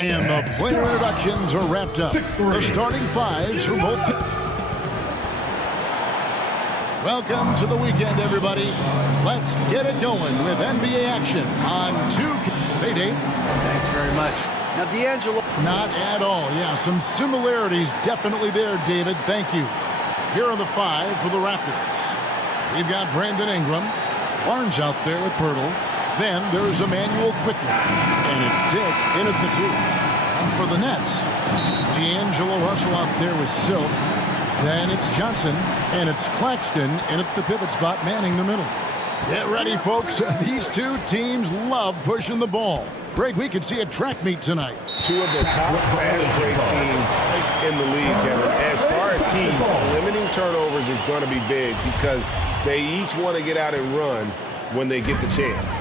And the player introductions are wrapped up. The starting fives for both teams. Welcome to the weekend, everybody. Let's get it going with NBA action on 2K. Hey, Dave. Thanks very much. Now, D'Angelo. Not at all. Yeah, some similarities definitely there, David. Thank you. Here are the five for the Raptors. We've got Brandon Ingram. Barnes out there with Pirtle. Then there's Emmanuel quickly. And it's Dick in at the 2. And for the Nets, D'Angelo Russell out there with Silk. Then it's Johnson, and it's Claxton in at the pivot spot, manning the middle. Get ready, folks. These two teams love pushing the ball. Greg, we could see a track meet tonight. Two of the top fast break teams in the league, Kevin. As far as keys, limiting turnovers is going to be big because they each want to get out and run when they get the chance.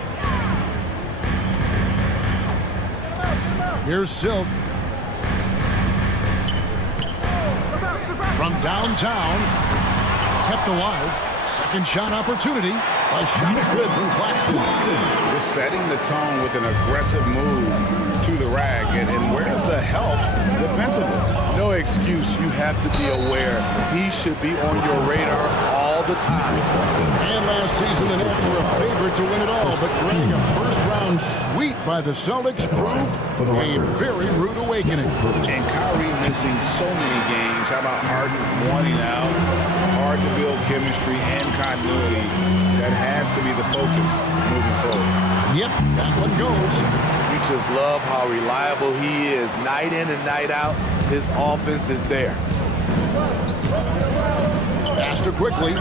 Here's Silk. From downtown, kept alive. Second shot opportunity. A shot's good from Claxton. Just setting the tone with an aggressive move to the rack. And where's the help defensively? No excuse. You have to be aware. He should be on your radar all the time. And last season, the Nets were a favorite to win it all. But getting a first-round sweep by the Celtics proved a very rude awakening. And Kyrie missing so many games. How about Harden wanting out? Hard to build chemistry and continuity. That has to be the focus moving forward. Yep, that one goes. You just love how reliable he is. Night in and night out, his offense is there. Faster quickly.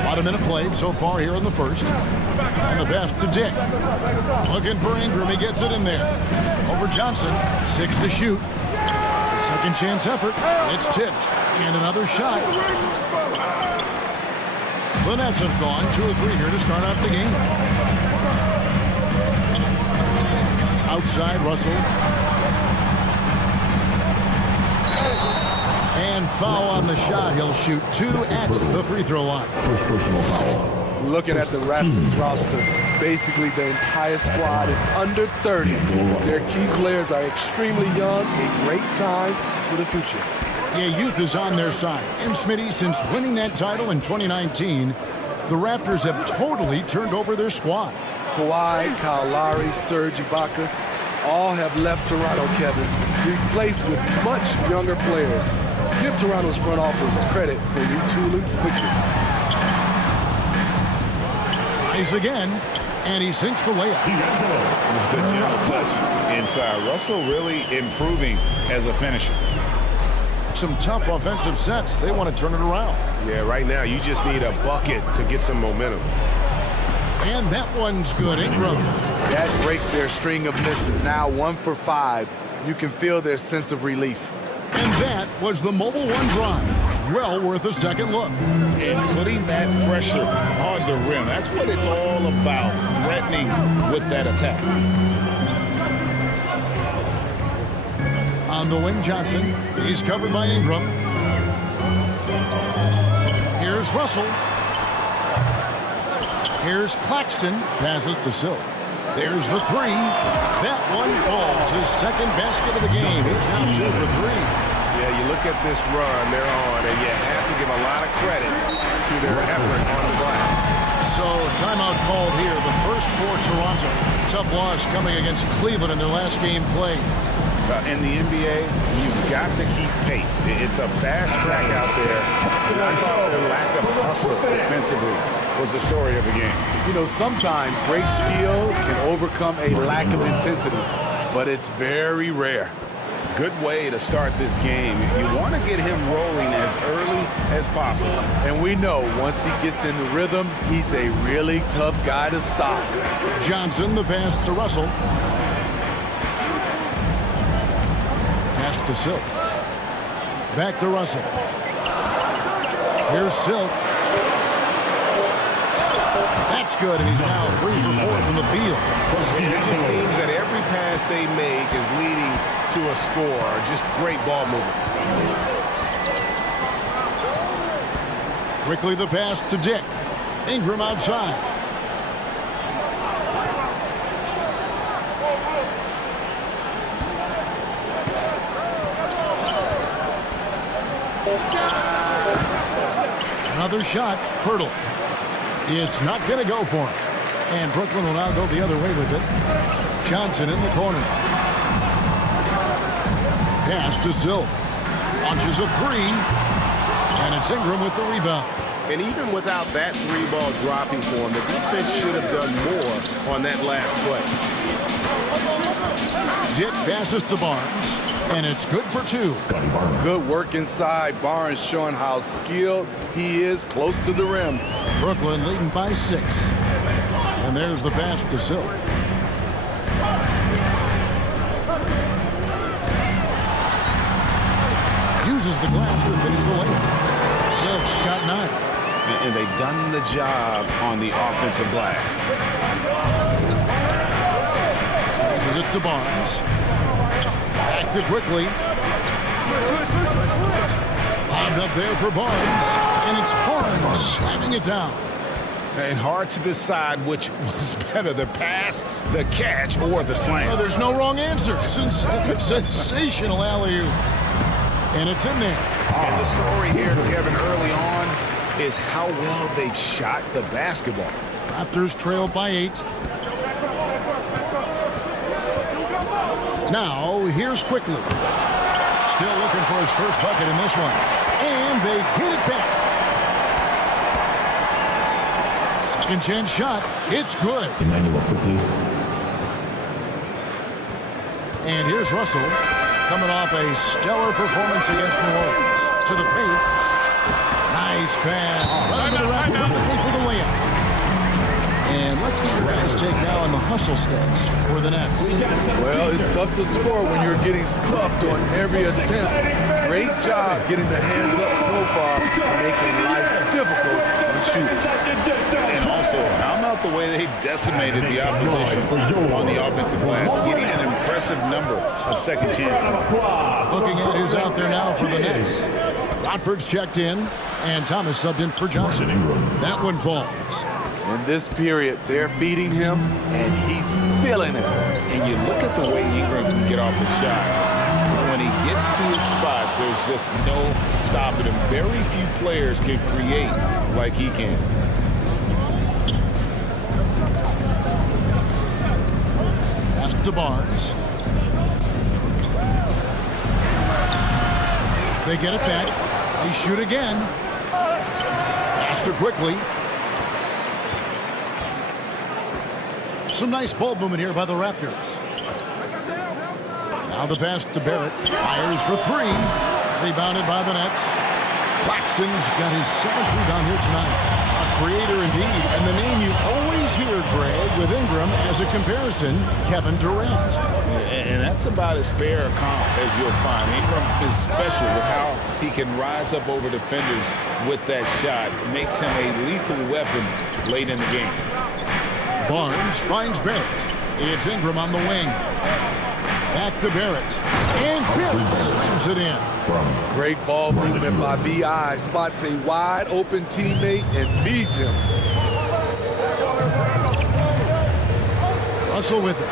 About a minute played so far here in the first. And the pass to Dick. Looking for Ingram. He gets it in there. Over Johnson. 6 to shoot. Second chance effort. It's tipped. And another shot. The Nets have gone 2 or 3 here to start out the game. Outside Russell. And foul on the shot. He'll shoot 2 at the free throw line. First personal foul. Looking at the Raptors roster, basically the entire squad is under 30. Their key players are extremely young, a great sign for the future. Yeah, youth is on their side. And Smitty, since winning that title in 2019, the Raptors have totally turned over their squad. Kawhi, Kyle Lowry, Serge Ibaka, all have left Toronto, Kevin, replaced with much younger players. Give Toronto's front office credit for retooling quickly. Tries again, and he sinks the layup. Good gentle touch inside. Russell really improving as a finisher. Some tough offensive sets. They want to turn it around. Yeah, right now you just need a bucket to get some momentum. And that one's good. Ingram. That breaks their string of misses. Now 1 for 5. You can feel their sense of relief. And that was the mobile one drive. Well worth a second look. And putting that pressure on the rim. That's what it's all about, threatening with that attack. On the wing, Johnson. He's covered by Ingram. Here's Russell. Here's Claxton. Passes to Silk. There's the 3. That one falls. His second basket of the game. He's now 2 for 3. Yeah, you look at this run they're on, and you have to give a lot of credit to their effort on the glass. So, timeout called here. The first for Toronto. Tough loss coming against Cleveland in their last game played. In the NBA, you've got to keep pace. It's a fast track out there. And I thought their lack of hustle defensively was the story of the game. You know, sometimes great skill can overcome a lack of intensity, but it's very rare. Good way to start this game. You want to get him rolling as early as possible. And we know once he gets in the rhythm, he's a really tough guy to stop. Johnson, the pass to Russell. Pass to Silk. Back to Russell. Here's Silk. That's good, and he's now 3 for 4 from the field. It just seems that every pass they make is leading to a score. Just great ball movement. Quickly the pass to Dick. Ingram outside. Another shot, Pirtle. It's not going to go for him. And Brooklyn will now go the other way with it. Johnson in the corner. Pass to Silk. Launches a three. And it's Ingram with the rebound. And even without that three ball dropping for him, the defense should have done more on that last play. Dick passes to Barnes. And it's good for two. Good work inside. Barnes showing how skilled he is close to the rim. Brooklyn leading by 6. And there's the pass to Silk. Uses the glass to finish the layup. Silk's got 9. And they've done the job on the offensive glass. Passes it to Barnes. Back to quickly. Bombed up there for Barnes. And it's Barnes slamming it down. And hard to decide which was better, the pass, the catch, or the slam. Oh, there's no wrong answer. Sensational alley-oop. And it's in there. And the story here, Kevin, early on is how well they've shot the basketball. Raptors trailed by 8. Now, here's Quickly. Still looking for his first bucket in this one. And they hit it back. Second chance shot. It's good. And here's Russell coming off a stellar performance against New Orleans. To the paint. Nice pass. Right into the rack perfectly for the layup. And let's get your guys' take now on the hustle stats for the Nets. Well, it's tough to score when you're getting stuffed on every attempt. Great job getting the hands up so far, making life difficult for the shooters. And also, how about the way they decimated the opposition on the offensive glass, getting an impressive number of second chance points. Looking at who's out there now for the Nets. Watford's checked in, and Thomas subbed in for Johnson. That one falls. In this period, they're feeding him, and he's feeling it. And you look at the way Ingram can get off a shot. When he gets to his spots, there's just no stopping him. Very few players can create like he can. Pass to Barnes. They get it back. They shoot again. Pass to Quickly. Some nice ball movement here by the Raptors. Now the pass to Barrett. Fires for 3. Rebounded by the Nets. Claxton's got his 7th rebound here tonight. A creator indeed. And the name you always hear, Greg, with Ingram as a comparison, Kevin Durant. And that's about as fair a comp as you'll find. Ingram is special with how he can rise up over defenders with that shot. It makes him a lethal weapon late in the game. Barnes finds Barrett. It's Ingram on the wing. Back to Barrett. And Barrett slams it in. Great ball movement by B.I. Spots a wide open teammate and feeds him. Russell with it.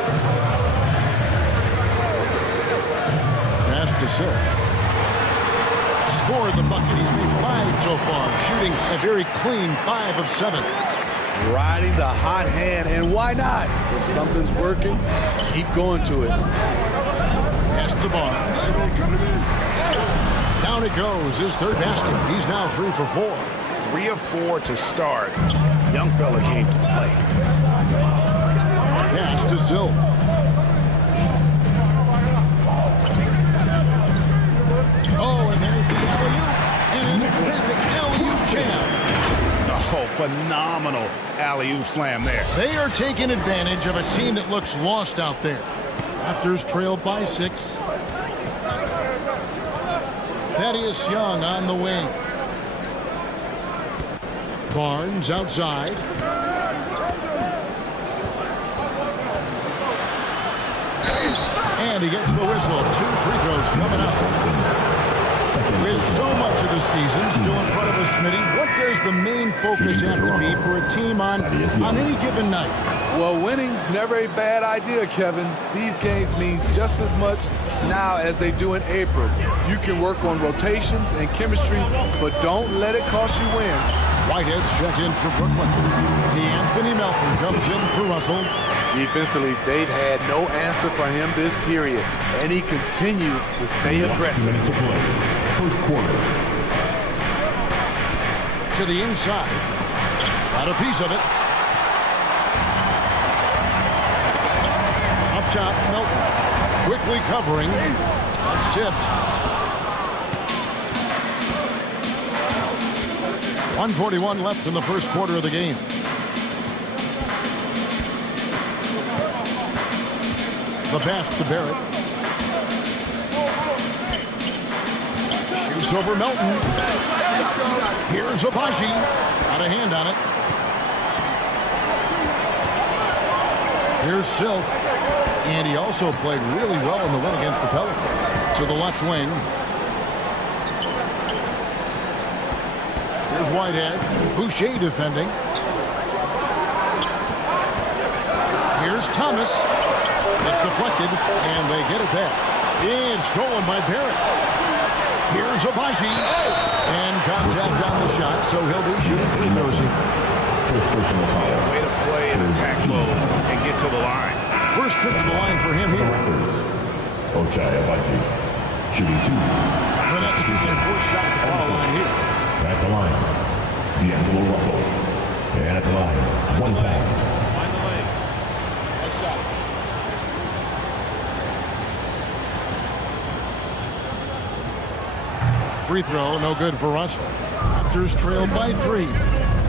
Pass to Silk. Scored the bucket. He's made 5 so far. Shooting a very clean 5 of 7. Riding the hot hand, and why not? If something's working, keep going to it. Pass to Barnes. Down it goes. His 3rd basket. He's now 3 for 4. 3 of 4 to start. Young fella came to play. Pass to Silk. Oh, and there's the alley-oop. And an emphatic alley-oop jam. Oh, phenomenal alley-oop slam there. They are taking advantage of a team that looks lost out there. Raptors trailed by 6. Thaddeus Young on the wing. Barnes outside. And he gets the whistle. 2 free throws coming up. With so much of the season still in front of us, Smitty, what does the main focus have to be for a team on any given night? Well, winning's never a bad idea, Kevin. These games mean just as much now as they do in April. You can work on rotations and chemistry, but don't let it cost you wins. Whitehead's check in for Brooklyn. D'Anthony Melton comes in for Russell. Defensively, they've had no answer for him this period, and he continues to stay aggressive. First quarter. To the inside. Got a piece of it. Up top, Melton. Quickly covering. That's tipped. 1:41 left in the first quarter of the game. The pass to Barrett. Shoots over Melton. Here's Abaji. Got a hand on it. Here's Silk. And he also played really well in the win against the Pelicans. To the left wing. Here's Whitehead. Boucher defending. Here's Thomas. It's deflected, and they get it back. It's stolen by Barrett. Here's Abaji. And contact on the shot, so he'll be shooting free throws here. First personal foul. Way to play in attack mode and get to the line. First trip to the line for him here. Raptors. Abaji. Shooting 2. The next is their first shot at the foul line here. At the line. D'Angelo Russell. And at the line. One foul. Find the lane. Nice shot. Free throw, no good for Russell. Raptors trail by 3.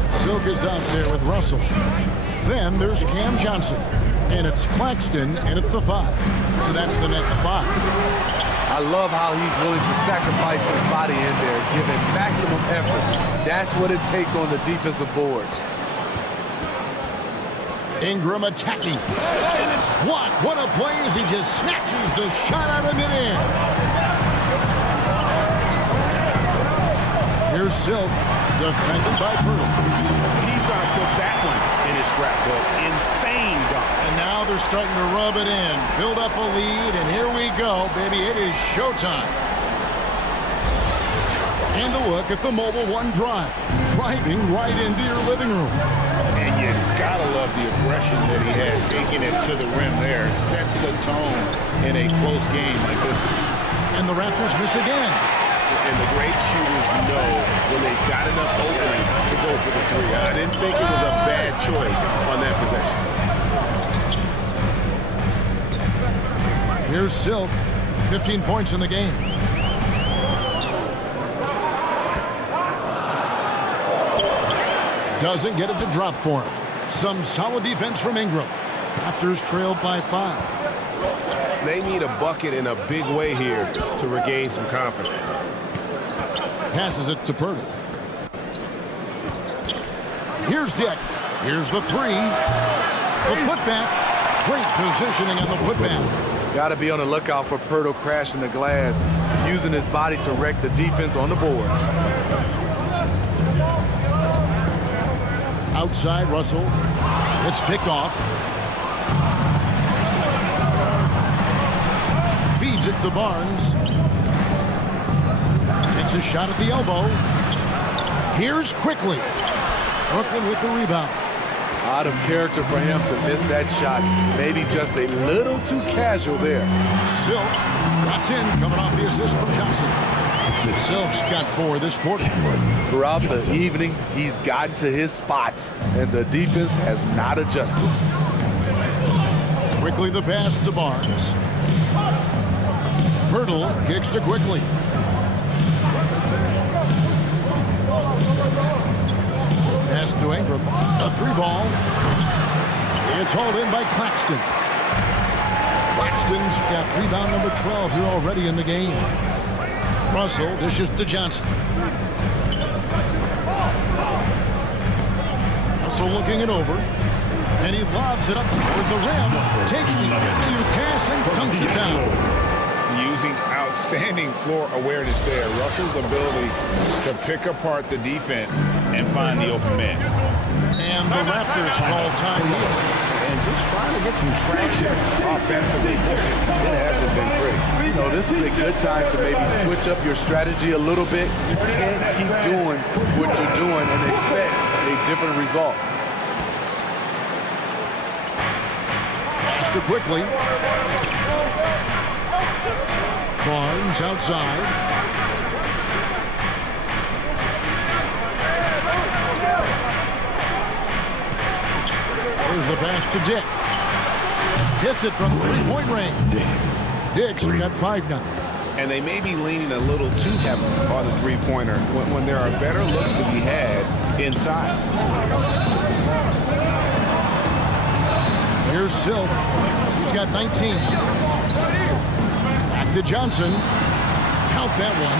Silk is out there with Russell. Then there's Cam Johnson. And it's Claxton in at the 5. So that's the next 5. I love how he's willing to sacrifice his body in there, giving maximum effort. That's what it takes on the defensive boards. Ingram attacking. And it's blocked. What a play as he just snatches the shot out of midair. Here's Silk, defended by Brutal. He's going to put that one in his scrapbook. Insane dunk. And now they're starting to rub it in. Build up a lead, and here we go, baby. It is showtime. And a look at the Mobile One drive. Driving right into your living room. And you gotta love the aggression that he had taking it to the rim there. Sets the tone in a close game like this. And the Raptors miss again. And the great shooters know when they've got enough opening to go for the 3. I didn't think it was a bad choice on that possession. Here's Silk, 15 points in the game. Doesn't get it to drop for him. Some solid defense from Ingram. Raptors trailed by 5. They need a bucket in a big way here to regain some confidence. Passes it to Pirtle. Here's Dick. Here's the 3. The putback. Great positioning on the putback. Got to be on the lookout for Pirtle crashing the glass, using his body to wreck the defense on the boards. Outside, Russell. It's picked off. Feeds it to Barnes. Takes a shot at the elbow. Here's Quickly. Brooklyn with the rebound. Out of character for him to miss that shot. Maybe just a little too casual there. Silk got 10 coming off the assist from Johnson. Silk's got 4 this quarter. Throughout the evening, he's gotten to his spots, and the defense has not adjusted. Quickly the pass to Barnes. Pirtle kicks to Quickly. Pass to Ingram. A 3 ball. It's hauled in by Claxton. Claxton's got rebound number 12 here already in the game. Russell dishes to Johnson. Russell looking it over. And he lobs it up toward the rim. Takes the alley-oop pass and dunks it down. Using outstanding floor awareness there. Russell's ability to pick apart the defense and find the open man. And the Raptors call time here. and just trying to get some traction offensively. It hasn't been pretty. You know, this is a good time to maybe switch up your strategy a little bit. You can't keep doing what you're doing and expect a different result. Faster quickly. Barnes outside. Here's the pass to Dick. Hits it from three-point range. Dick's got 5 now. And they may be leaning a little too heavily on the three-pointer when there are better looks to be had inside. Here's Silk. He's got 19. Back to Johnson. Count that one.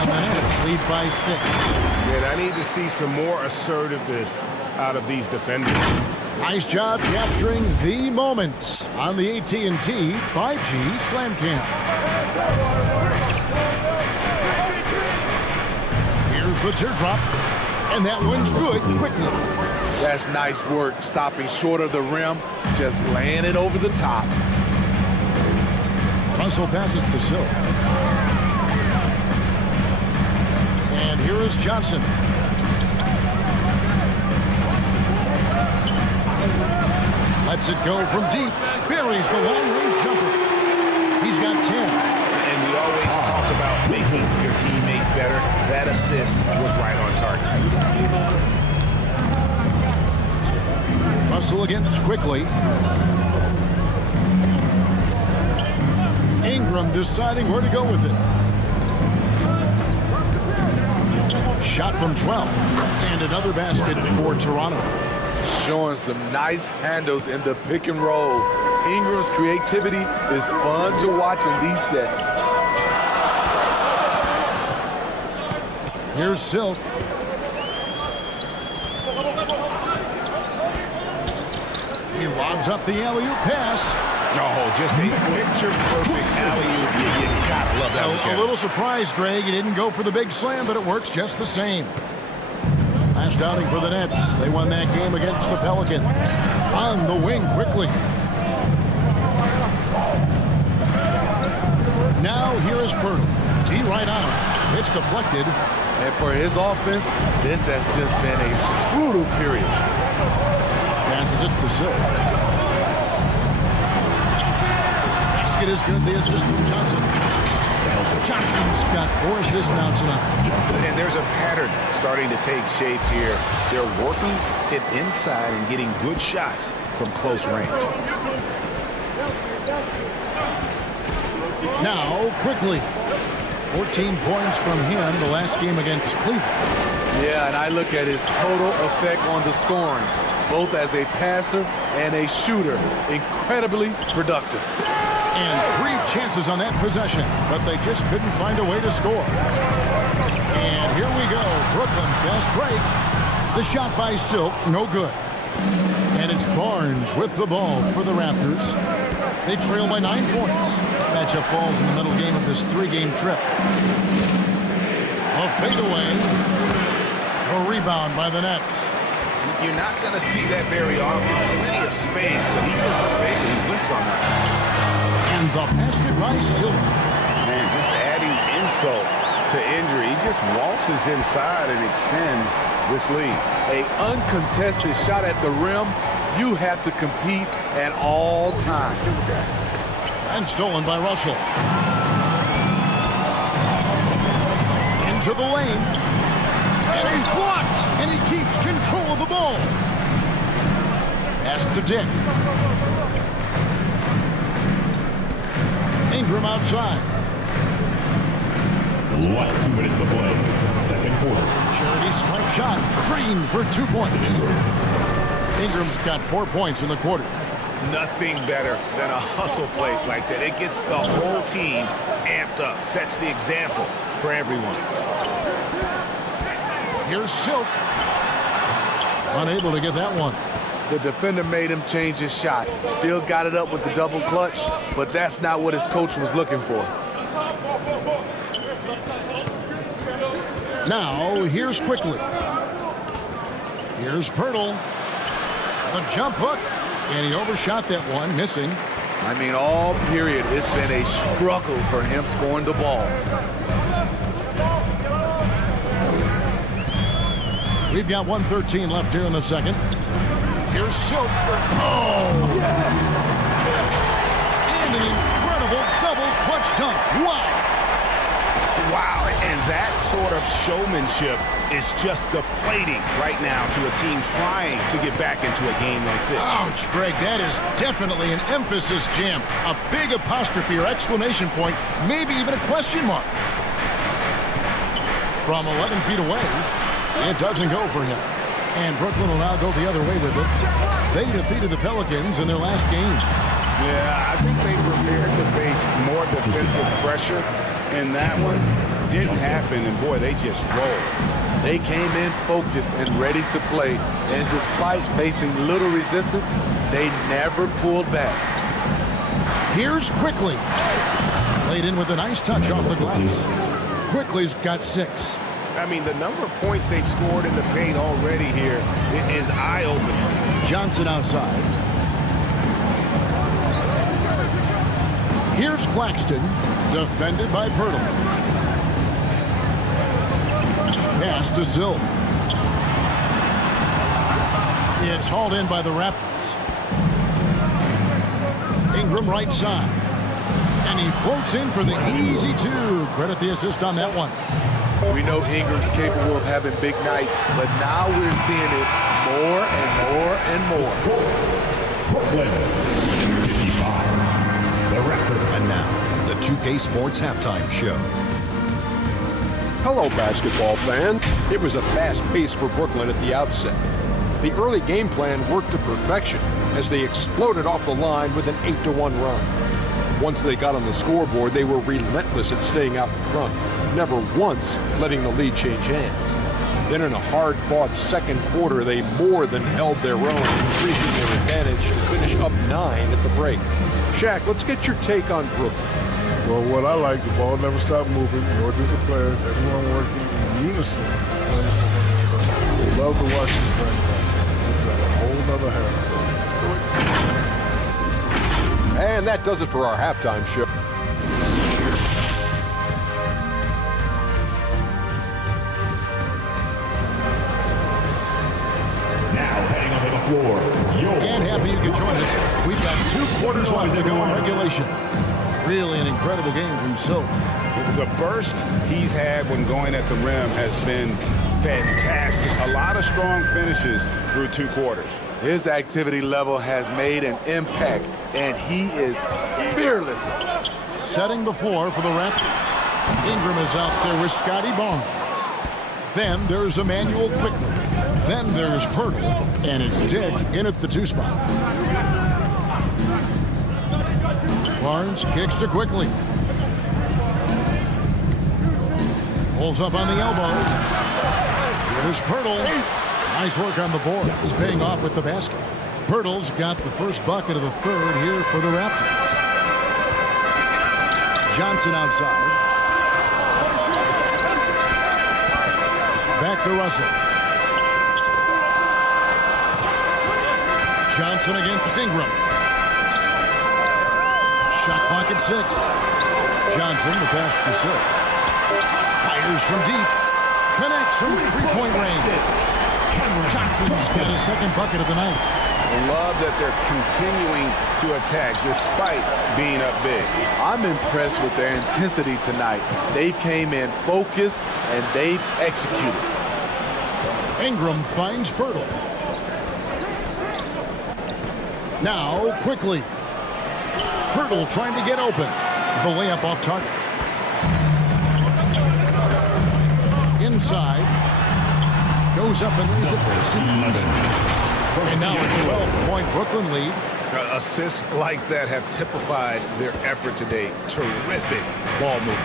And the Nets lead by 6. And I need to see some more assertiveness out of these defenders. Nice job capturing the moment on the AT&T 5G Slam Cam. Here's the teardrop, and that one's good quickly. That's nice work, stopping short of the rim, just laying it over the top. Russell passes to Silk. And here is Johnson. Lets it go from deep. Buries the long-range jumper. He's got 10. And we always talk about making your teammate better. That assist was right on target. Russell against quickly. Ingram deciding where to go with it. Shot from 12. And another basket for Toronto. Showing some nice handles in the pick and roll. Ingram's creativity is fun to watch in these sets. Here's Silk. He lobs up the alley-oop pass. Oh, just a picture-perfect alley-oop. You gotta love that. A little surprised, Greg. He didn't go for the big slam, but it works just the same. Last outing for the Nets. They won that game against the Pelicans. On the wing quickly. Now here is Pirtle. T right on him. It's deflected. And for his offense, this has just been a brutal period. Passes it to Silk. Basket is good. The assist from Johnson. Johnson's got 4 assists now tonight. And there's a pattern starting to take shape here. They're working it inside and getting good shots from close range. Now, quickly. 14 points from him the last game against Cleveland. Yeah, and I look at his total effect on the scoring, both as a passer and a shooter. Incredibly productive. And 3 chances on that possession, but they just couldn't find a way to score. And here we go. Brooklyn fast break. The shot by Silk, no good. And it's Barnes with the ball for the Raptors. They trail by 9 points. That matchup falls in the middle game of this 3-game trip. A fadeaway. A rebound by the Nets. You're not going to see that very often. Plenty of space, but he just, let's face it, he whiffs on that. And the basket by Silk. Man, just adding insult to injury. He just waltzes inside and extends this lead. An uncontested shot at the rim, you have to compete at all times. And stolen by Russell. Into the lane. And he's blocked. And he keeps control of the ball. Pass to Dick. Ingram outside. Last 2 minutes to play. Second quarter. Charity stripe shot. Green for 2 points. Ingram's got 4 points in the quarter. Nothing better than a hustle play like that. It gets the whole team amped up, sets the example for everyone. Here's Silk. Unable to get that one. The defender made him change his shot. Still got it up with the double clutch, but that's not what his coach was looking for. Now, here's quickly. Here's Pirtle. The jump hook. And he overshot that one, missing. I mean, all period, it's been a struggle for him scoring the ball. We've got 1:13 left here in the second. Here's Silk. Oh! Yes! And an incredible double clutch dunk. Wow! Wow, and that sort of showmanship is just deflating right now to a team trying to get back into a game like this. Ouch, Greg, that is definitely an emphasis jam. A big apostrophe or exclamation point, maybe even a question mark. From 11 feet away, it doesn't go for him. And Brooklyn will now go the other way with it. They defeated the Pelicans in their last game. Yeah, I think they prepared to face more defensive pressure, and that one didn't happen, and boy, they just rolled. They came in focused and ready to play, and despite facing little resistance, they never pulled back. Here's Quickly. Laid in with a nice touch off the glass. Quickly's got 6. I mean, the number of points they've scored in the paint already here is eye-opening. Johnson outside. Here's Claxton, defended by Pirtle. Pass to Silk. It's hauled in by the Raptors. Ingram right side. And he floats in for the easy 2. Credit the assist on that one. We know Ingram's capable of having big nights, but now we're seeing it more and more and more. Brooklyn, 55. The Raptors. And now, the 2K Sports Halftime Show. Hello, basketball fan. It was a fast pace for Brooklyn at the outset. The early game plan worked to perfection as they exploded off the line with an 8-1 run. Once they got on the scoreboard, they were relentless at staying out in front, never once letting the lead change hands. Then in a hard-fought second quarter, they more than held their own, increasing their advantage to finish up 9 at the break. Shaq, let's get your take on Brooklyn. Well, what I like, the ball never stopped moving, nor did the players. Everyone working in unison. Love to watch this franchise. It's got a whole nother half. So exciting. And that does it for our halftime show. Now heading onto the floor, And happy you could join us. We've got 2 quarters left to go in regulation. Really an incredible game from Silk. The burst he's had when going at the rim has been fantastic. A lot of strong finishes through 2 quarters. His activity level has made an impact, and he is fearless. Setting the floor for the Raptors. Ingram is out there with Scotty Barnes. Then there's Emmanuel Quickly. Then there's Pirtle, and it's Dick in at the 2 spot. Barnes kicks to Quickly. Pulls up on the elbow. Here's Pirtle. Nice work on the board. It's paying off with the basket. Pirtle's got the first bucket of the 3rd here for the Raptors. Johnson outside. Back to Russell. Johnson against Ingram. Shot clock at 6. Johnson, the pass to Silk. Fires from deep. Connects from 3-point range. Johnson's got his 2nd bucket of the night. I love that they're continuing to attack despite being up big. I'm impressed with their intensity tonight. They came in focused, and they've executed. Ingram finds Pirtle. Now, Quickly. Pirtle trying to get open. The layup off target. Inside. Goes up and lays it. And now a 12-point Brooklyn lead. Assists like that have typified their effort today. Terrific ball movement.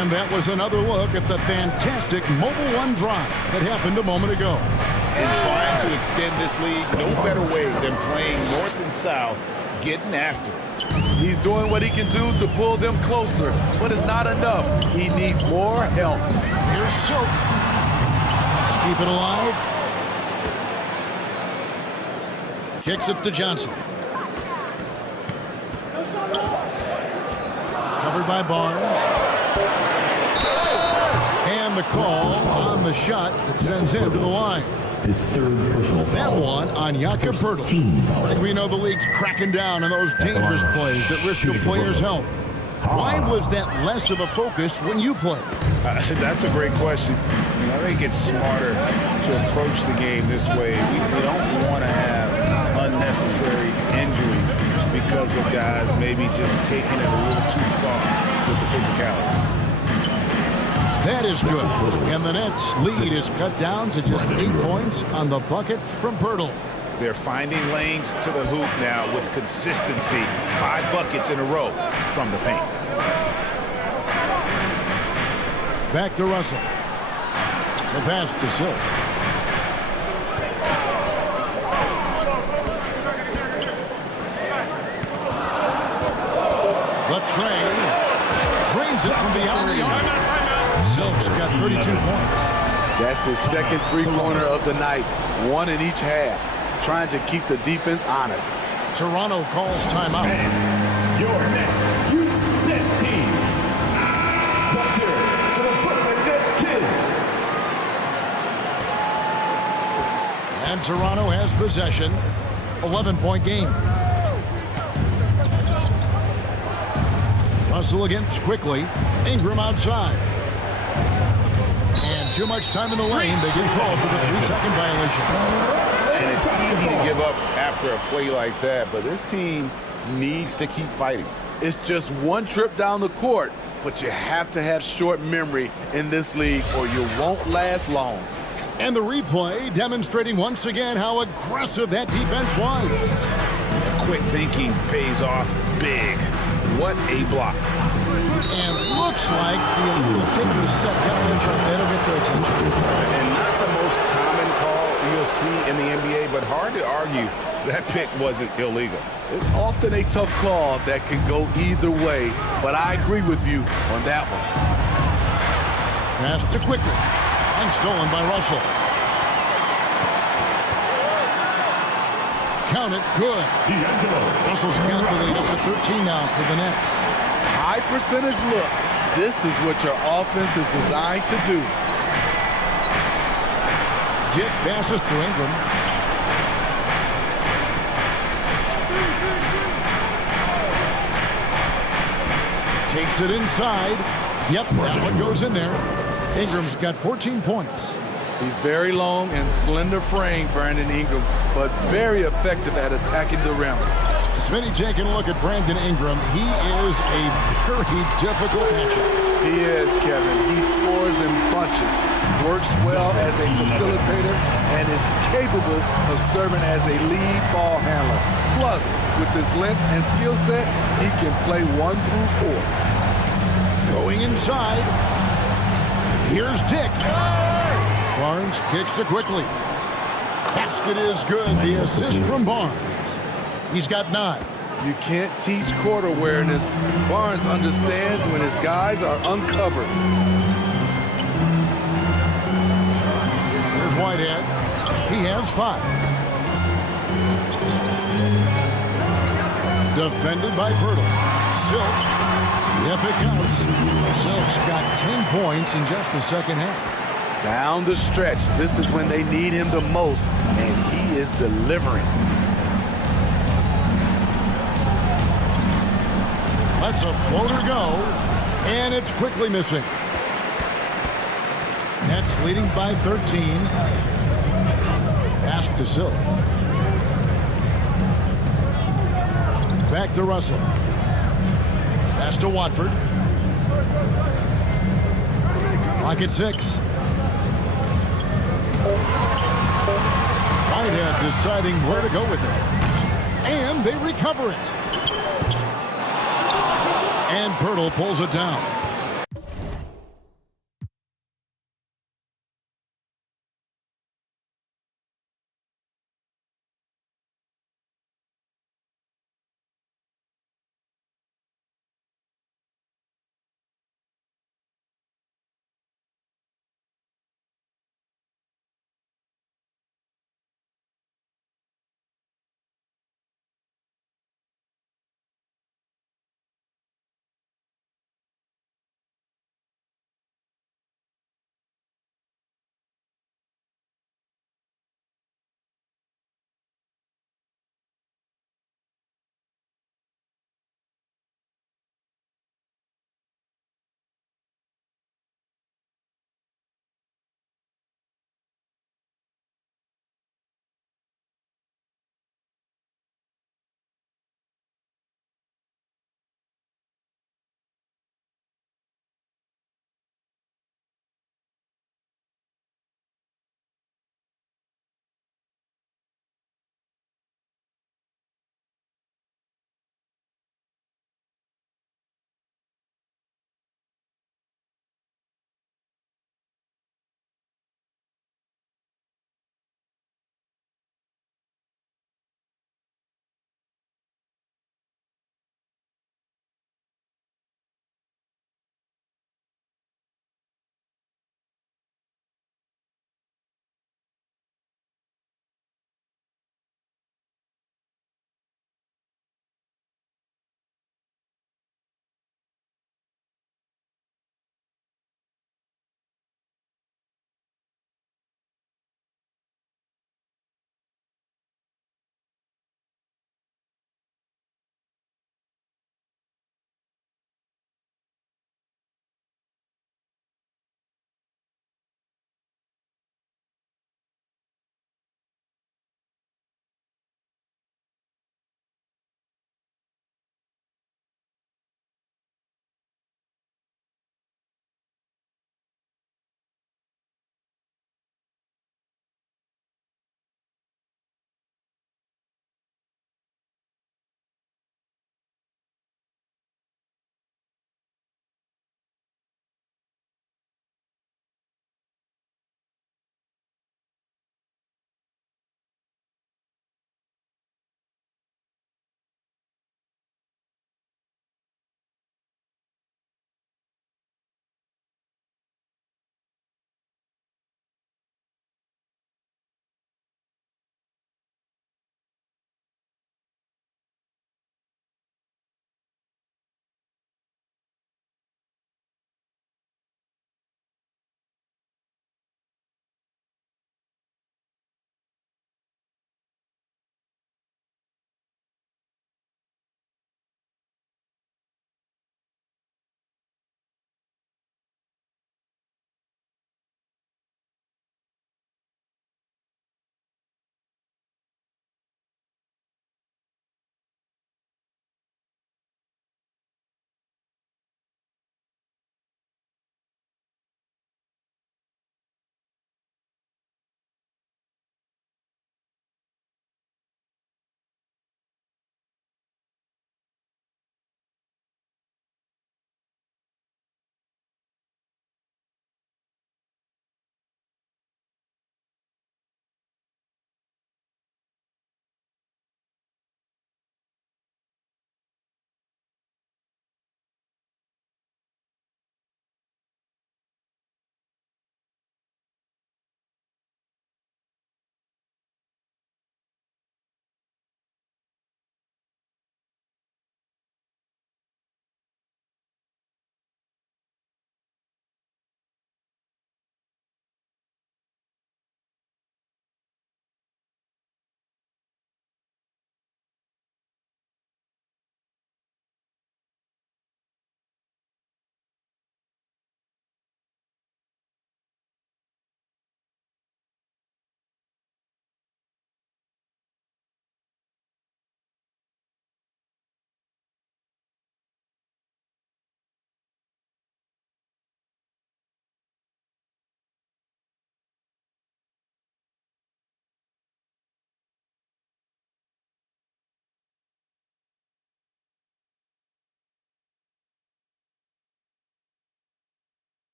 And that was another look at the fantastic Mobile One drive that happened a moment ago. And trying to extend this lead, no better way than playing north and south, getting after it. He's doing what he can do to pull them closer, but it's not enough. He needs more help. Here's Silk. Let's keep it alive. Kicks it to Johnson. Covered by Barnes. And the call on the shot that sends him to the line. His third personal That foul. one on Pirtle. Team foul. We know the league's cracking down on those dangerous plays that risk a player's health. Why was that less of a focus when you played? That's a great question. I think it's smarter to approach the game this way. We don't want to have unnecessary injury because of guys maybe just taking it a little too far with the physicality. That is good. And the Nets' lead is cut down to just 8 points on the bucket from Pirtle. They're finding lanes to the hoop now with consistency. 5 buckets in a row from the paint. Back to Russell. The pass to Silk. The train. Trains it from beyond the arc. Silk's got 32 points. That's his second three-pointer of the night, 1 in each half, trying to keep the defense honest. Toronto calls timeout. And your next youth Nets team. Let's hear it for the Brooklyn Nets kids. And Toronto has possession. 11-point game. Russell against quickly. Ingram outside. And too much time in the lane. They get called for the 3-second violation. And it's easy to give up after a play like that, but this team needs to keep fighting. It's just one trip down the court, but you have to have short memory in this league or you won't last long. And the replay demonstrating once again how aggressive that defense was. Quick thinking pays off big. What a block. And looks like the illegal kick was set. Yep, that's right. That'll get their attention. And not the most common call you'll see in the NBA, but hard to argue that pick wasn't illegal. It's often a tough call that can go either way, but I agree with you on that one. Pass to quickly. And stolen by Russell. Count it. Good. Russell's got the lead up to 13 now for the Nets. High percentage look. This is what your offense is designed to do. Dick passes to Ingram. Takes it inside. Yep, that one goes in there. Ingram's got 14 points. He's very long and slender frame, Brandon Ingram, but very effective at attacking the rim. Smitty taking a look at Brandon Ingram. He is a very difficult matchup. He is, Kevin. He scores in bunches, works well as a facilitator, and is capable of serving as a lead ball handler. Plus, with his length and skill set, he can play 1 through 4. Going inside. Here's Dick. Barnes kicks to quickly. Basket is good. The assist from Barnes. He's got 9. You can't teach court awareness. Barnes understands when his guys are uncovered. Here's Whitehead. He has 5. Defended by Pirtle. Silk. Yep, it counts. Silk's got 10 points in just the second half. Down the stretch, this is when they need him the most, and he is delivering. Lets a floater go, and it's quickly missing. Nets leading by 13. Pass to Silk. Back to Russell. Pass to Watford. Clock at 6. Whitehead deciding where to go with it. And they recover it. And Pirtle pulls it down.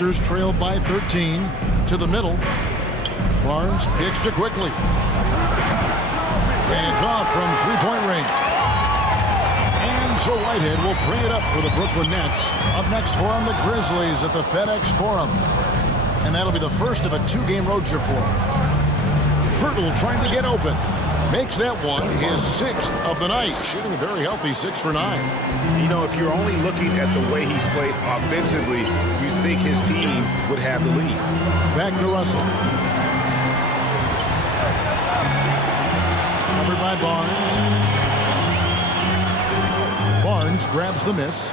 Raptors trail by 13 to the middle. Barnes kicks to quickly. And it's off from three-point range. And so Whitehead will bring it up for the Brooklyn Nets. Up next for them, the Grizzlies at the FedEx Forum. And that'll be the first of a two-game road trip for them. Pirtle trying to get open. Makes that one his sixth of the night. Shooting a very healthy 6 for 9. You know, if you're only looking at the way he's played offensively, you'd think his team would have the lead. Back to Russell. Covered by Barnes. Barnes grabs the miss.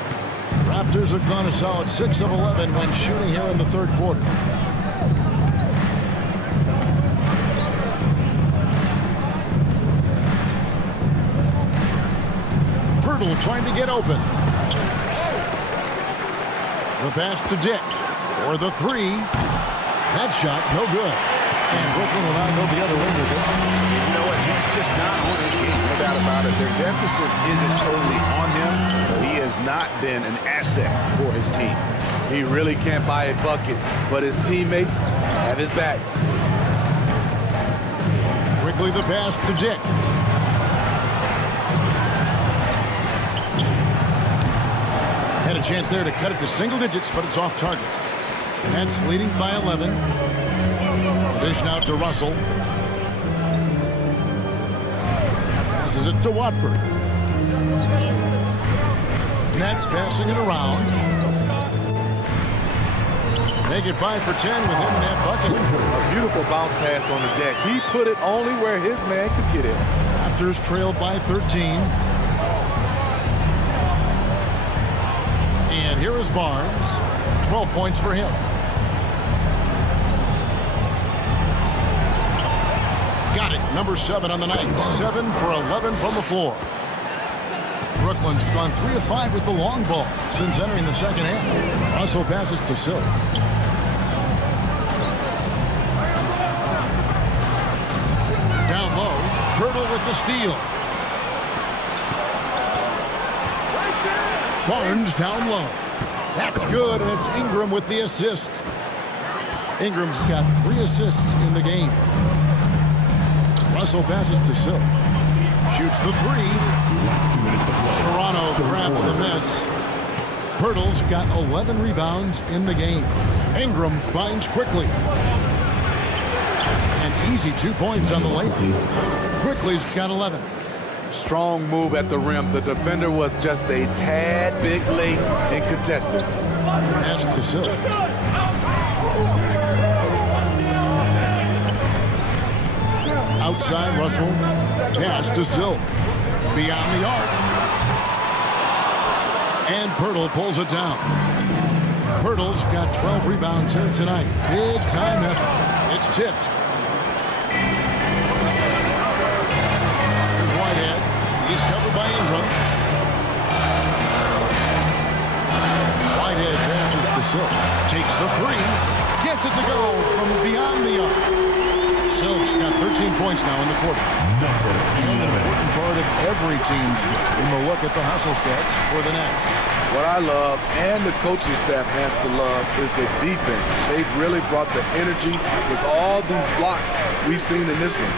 Raptors have gone a solid 6 of 11 when shooting here in the third quarter. Pirtle trying to get open. The pass to Dick for the three. That shot no good. And Brooklyn will not go the other way with it. You know what? He's just not on his game, no doubt about it. Their deficit isn't totally on him. He has not been an asset for his team. He really can't buy a bucket, but his teammates have his back. Quickly the pass to Dick. Had a chance there to cut it to single digits, but it's off target. Nets leading by 11. Dish out to Russell. Passes it to Watford. Nets passing it around. Make it 5 for 10 with him in that bucket. A beautiful bounce pass on the deck. He put it only where his man could get it. Raptors trailed by 13. And here is Barnes. 12 points for him. Got it. Number 7 on the night. 7 for 11 from the floor. Brooklyn's gone 3 of 5 with the long ball since entering the second half. Russell passes to Silk. Down low. Pirtle with the steal. Barnes down low. That's good, and it's Ingram with the assist. Ingram's got 3 assists in the game. Russell passes to Silk. Shoots the 3. Toronto grabs the miss. Pirtle's got 11 rebounds in the game. Ingram finds quickly. An easy 2 points on the layup. Quickly's got 11. Strong move at the rim. The defender was just a tad bit late and contested. Pass to Silk. Outside Russell. Pass to Silk. Beyond the arc. And Pirtle pulls it down. Pirtle's got 12 rebounds here tonight. Big time effort. It's tipped. Here's Whitehead. He's covered by Ingram. Whitehead passes to Silk. Takes the 3. Gets it to go from beyond the arc. Silk's got 13 points now in the quarter. And an important part of every team's game. We'll look at the hustle stats for the Nets. What I love, and the coaching staff has to love, is the defense. They've really brought the energy with all these blocks we've seen in this one.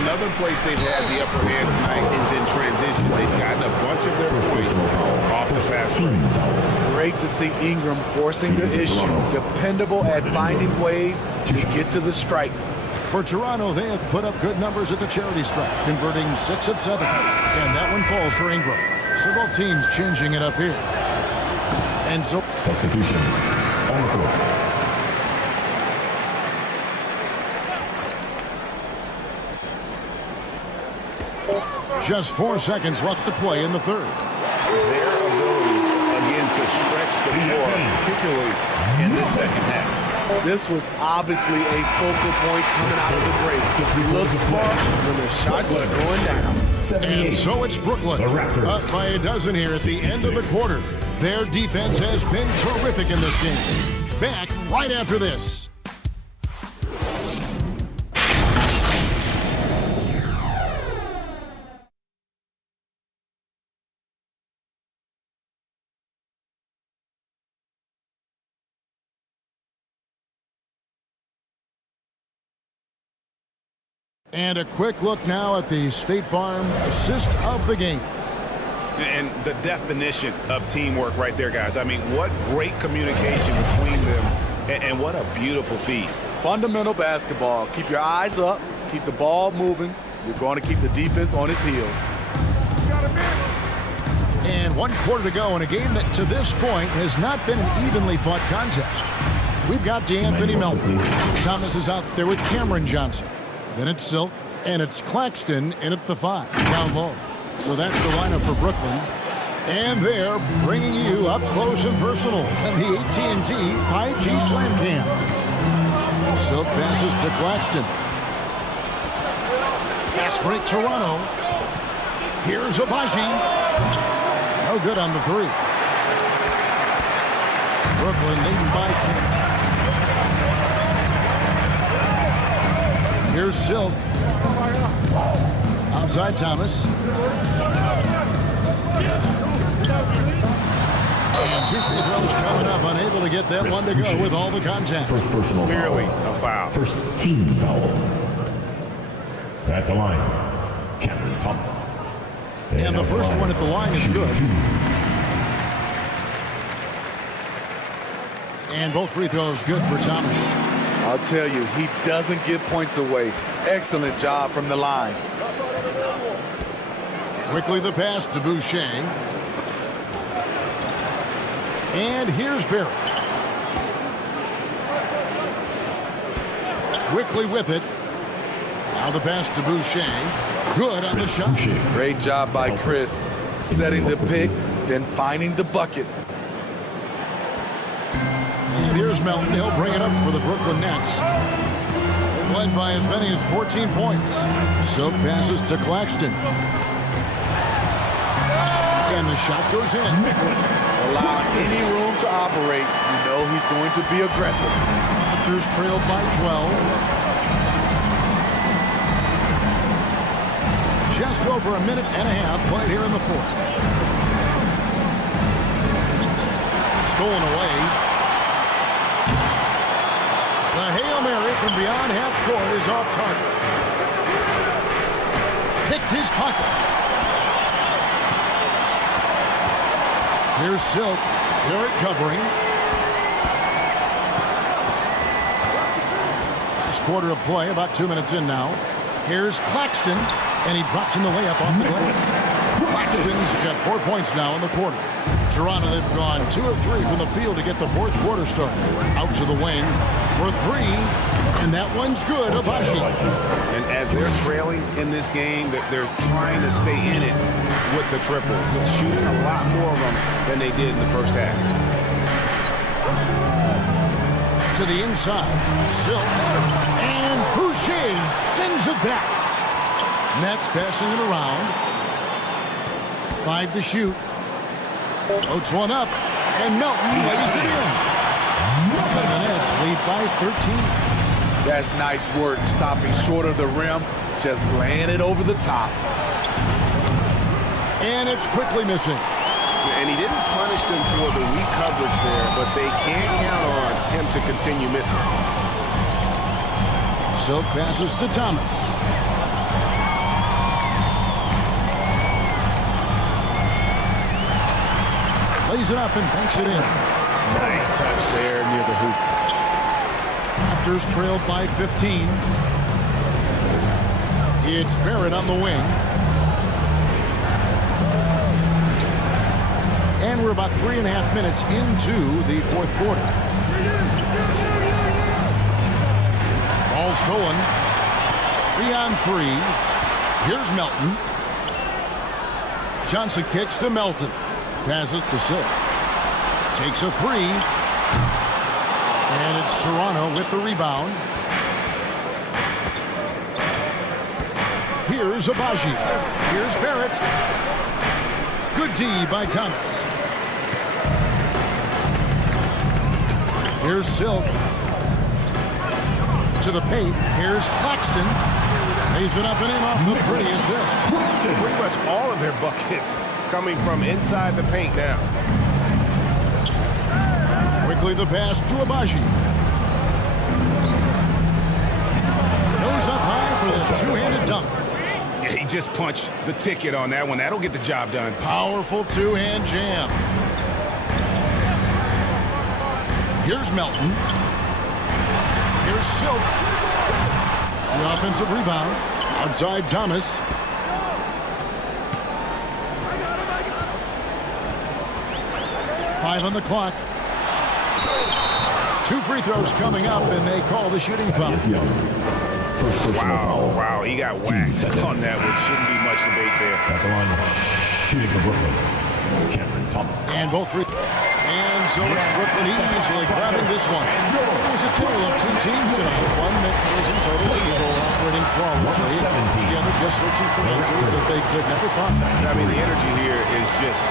Another place they've had the upper hand tonight is in transition. They've gotten a bunch of their points off the fast break. Great to see Ingram forcing the issue, dependable at finding ways to get to the strike. For Toronto, they have put up good numbers at the charity stripe, converting 6 of 7. And that one falls for Ingram. So both teams changing it up here. And so Substitutions on the court. just 4 seconds left to play in the third. Their ability, again, to stretch the floor, particularly in this second half. This was obviously a focal point coming out of the break. He looks smart when the shots are going down. And so it's Brooklyn, up by a dozen here at the end of the quarter. Their defense has been terrific in this game. Back right after this. And a quick look now at the State Farm assist of the game. And the definition of teamwork right there, guys. I mean, what great communication between them, and what a beautiful feed. Fundamental basketball. Keep your eyes up. Keep the ball moving. You're going to keep the defense on its heels. And 1 quarter to go in a game that to this point has not been an evenly fought contest. We've got D'Anthony Melton. Thomas is out there with Cameron Johnson. Then it's Silk, and it's Claxton in at the 5, down low. So that's the lineup for Brooklyn. And they're bringing you up close and personal on the AT&T 5G Slam Cam. Silk passes to Claxton. Fast break Toronto. Here's Abaji. No good on the 3. Brooklyn leading by 10. Here's Silk. Outside Thomas. And 2 free throws coming up. Unable to get that one to go with all the contact. First personal Clearly foul. a foul. First team foul. At the line, Cameron Thomas. And the first one at the line is good. And both free throws good for Thomas. I'll tell you, he doesn't give points away. Excellent job from the line. Quickly the pass to Boucher. And here's Barrett. Quickly with it. Now the pass to Boucher. Good on the shot. Great job by Chris. Setting the pick, then finding the bucket. And here's Melton. He'll bring it up for the Brooklyn Nets. They've led by as many as 14 points. Silk passes to Claxton. And the shot goes in. Allow any room to operate. You know he's going to be aggressive. Raptors trailed by 12. Just over a minute and a half played here in the 4th. Stolen away. The Hail Mary from beyond half court is off target. Picked his pocket. Here's Silk. Barrett covering. Last quarter of play, about 2 minutes in now. Here's Claxton, and he drops in the layup off the glass. Claxton's got 4 points now in the quarter. Toronto, they've gone 2 of 3 from the field to get the 4th quarter started. Out to the wing for 3, and that one's good. Abaji. And as they're trailing in this game, they're trying to stay in it with the triple. They're shooting a lot more of them than they did in the first half. To the inside, Silk, and Boucher sends it back. Nets passing it around. 5 to shoot. Floats one up, and Melton lays it in. And the Nets lead by 13. That's nice work, stopping short of the rim, just laying it over the top. And it's quickly missing. And he didn't punish them for the weak coverage there, but they can't count on him to continue missing. Silk passes to Thomas. Lays it up and banks it in. Nice touch there near the hoop. Raptors trailed by 15. It's Barrett on the wing. And we're about 3.5 minutes into the 4th quarter. Ball stolen. 3 on 3. Here's Melton. Johnson kicks to Melton. Passes to Silk. Takes a 3. And it's Toronto with the rebound. Here's Abaji. Here's Barrett. Good D by Thomas. Here's Silk. To the paint. Here's Claxton. Lays it up and in off the pretty assist. Pretty much all of their buckets coming from inside the paint now. Quickly the pass to Abaji. Goes up high for the two-handed just punched the ticket on that one. That'll get the job done. Powerful two-hand jam. Here's Melton. Here's Silk. The offensive rebound. Outside Thomas. Five on the clock. 2 free throws coming up, and they call the shooting foul. Wow, he got whacked on that one. Shouldn't be much debate there. At the line, shooting for Brooklyn, Cameron Thomas. And both free. And so it's Brooklyn easily grabbing this one. It was a tale of two teams tonight. One that was in total control, operating flawlessly. The other just searching for answers that they could never find. I mean, the energy here is just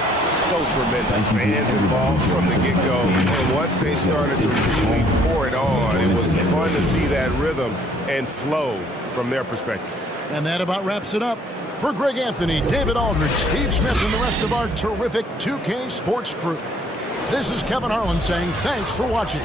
so tremendous. Fans involved from the get-go. And once they started to really pour it on, it was fun to see that rhythm and flow from their perspective. And that about wraps it up. For Greg Anthony, David Aldridge, Steve Smith, and the rest of our terrific 2K Sports crew, this is Kevin Harlan saying thanks for watching.